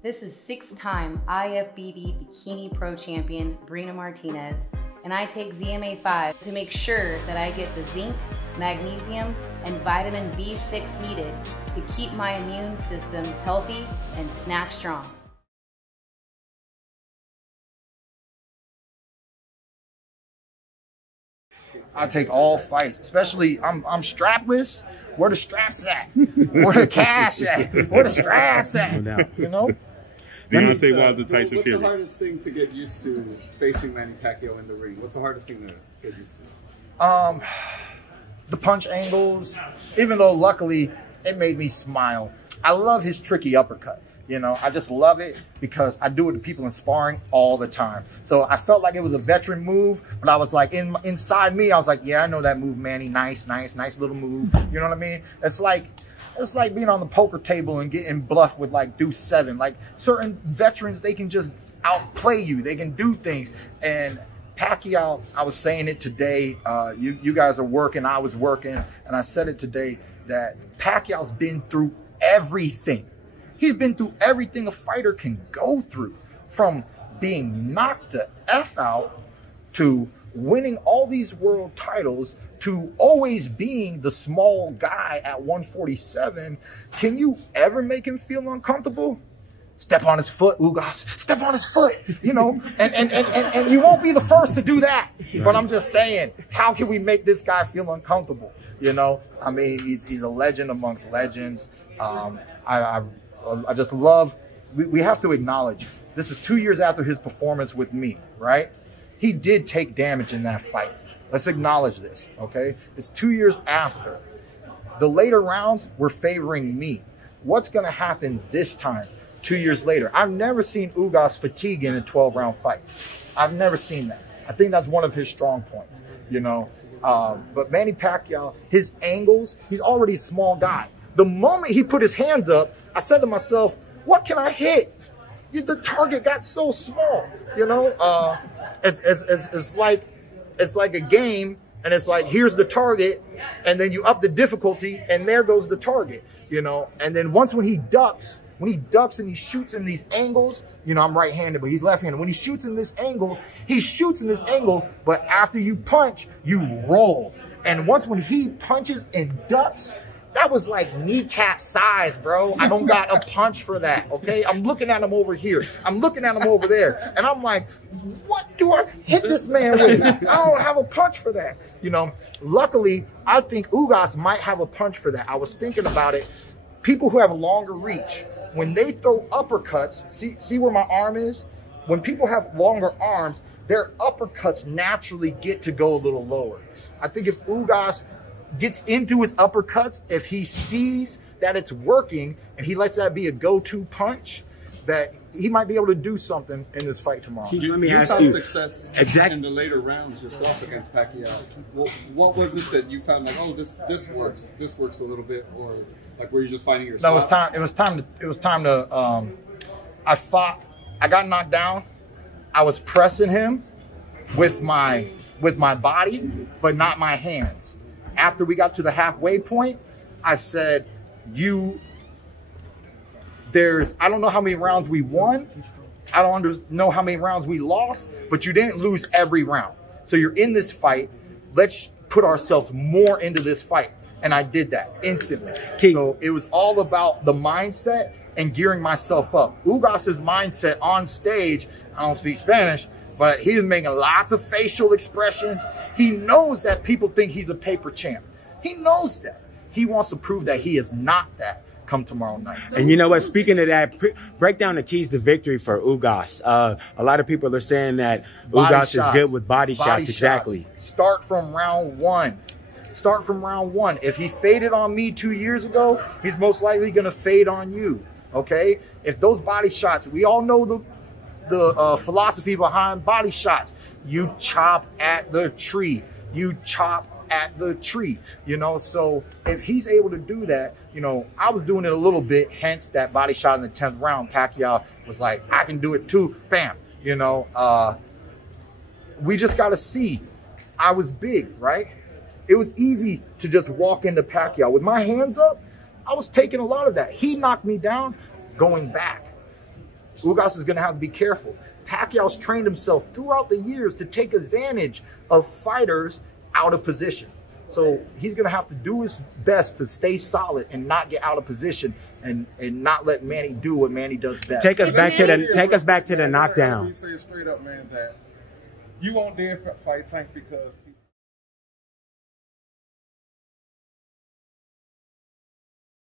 This is 6-time IFBB Bikini Pro Champion Brina Martinez, and I take ZMA5 to make sure that I get the zinc, magnesium, and vitamin B6 needed to keep my immune system healthy and snatch strong. I take all fights, especially I'm strapless. Where the straps at? Where the cash at? Where the straps at? You know? Deontay Wilder, Tyson What's Fury. the hardest thing to get used to facing Manny Pacquiao in the ring? What's the hardest thing to get used to? The punch angles, even though luckily it made me smile. I love his tricky uppercut. You know, I just love it because I do it to people in sparring all the time. So I felt like it was a veteran move, but I was like, inside me, I was like, yeah, I know that move, Manny. Nice little move. You know what I mean? It's like being on the poker table and getting bluffed with like deuce 7. Like certain veterans, they can just outplay you. They can do things. And Pacquiao, I was saying it today. You guys are working, I was working, and I said it today that Pacquiao's been through everything. He's been through everything a fighter can go through, from being knocked the F out to winning all these world titles to always being the small guy at 147. Can you ever make him feel uncomfortable? Step on his foot, Ugas. Step on his foot, you know, and you won't be the first to do that. But I'm just saying, how can we make this guy feel uncomfortable? You know, I mean, he's a legend amongst legends. I just love, we have to acknowledge, this is 2 years after his performance with me, right? He did take damage in that fight. Let's acknowledge this, okay? It's 2 years after. The later rounds were favoring me. What's gonna happen this time, 2 years later? I've never seen Ugas fatigue in a 12-round fight. I've never seen that. I think that's one of his strong points, you know? But Manny Pacquiao, his angles, he's already a small guy. The moment he put his hands up, I said to myself, what can I hit? The target got so small, you know? It's like a game, and it's like, here's the target, and then you up the difficulty, and there goes the target, you know? And then when he ducks and he shoots in these angles, you know, I'm right-handed, but he's left-handed. When he shoots in this angle, but after you punch, you roll. And when he punches and ducks, that was like kneecap size, bro. I don't got a punch for that, okay? I'm looking at him over here. I'm looking at him over there. And I'm like, what do I hit this man with? I don't have a punch for that. You know, luckily, I think Ugas might have a punch for that. I was thinking about it. People who have longer reach, when they throw uppercuts, see where my arm is? When people have longer arms, their uppercuts naturally get to go a little lower. I think if Ugas gets into his uppercuts, if he sees that it's working and he lets that be a go-to punch, that he might be able to do something in this fight tomorrow. Let me ask you, success in the later rounds yourself against Pacquiao. What was it that you found like, oh, this works a little bit, or like were you just finding your spots? No, it was time to I fought. I got knocked down. I was pressing him with my body, but not my hands. After we got to the halfway point, I said, I don't know how many rounds we won. I don't know how many rounds we lost, but you didn't lose every round. So you're in this fight. Let's put ourselves more into this fight. And I did that instantly. So it was all about the mindset and gearing myself up. Ugas's mindset on stage, I don't speak Spanish, but he's making lots of facial expressions. He knows that people think he's a paper champ. He knows that. He wants to prove that he is not that come tomorrow night. And you know what? Speaking of that, break down the keys to victory for Ugas. A lot of people are saying that Ugas is good with body shots. Exactly. Start from round one. Start from round one. If he faded on me 2 years ago, he's most likely going to fade on you. Okay? If those body shots, we all know the philosophy behind body shots. You chop at the tree. You chop at the tree, you know? So if he's able to do that, you know, I was doing it a little bit, hence that body shot in the 10th round. Pacquiao was like, I can do it too. Bam. You know, we just got to see. I was big, right? It was easy to just walk into Pacquiao. With my hands up, I was taking a lot of that. He knocked me down going back. Ugas is going to have to be careful. Pacquiao's trained himself throughout the years to take advantage of fighters out of position. So he's going to have to do his best to stay solid and not get out of position and not let Manny do what Manny does best. Take us back to the knockdown. Let me say it straight up, man, that you won't dare fight Tank because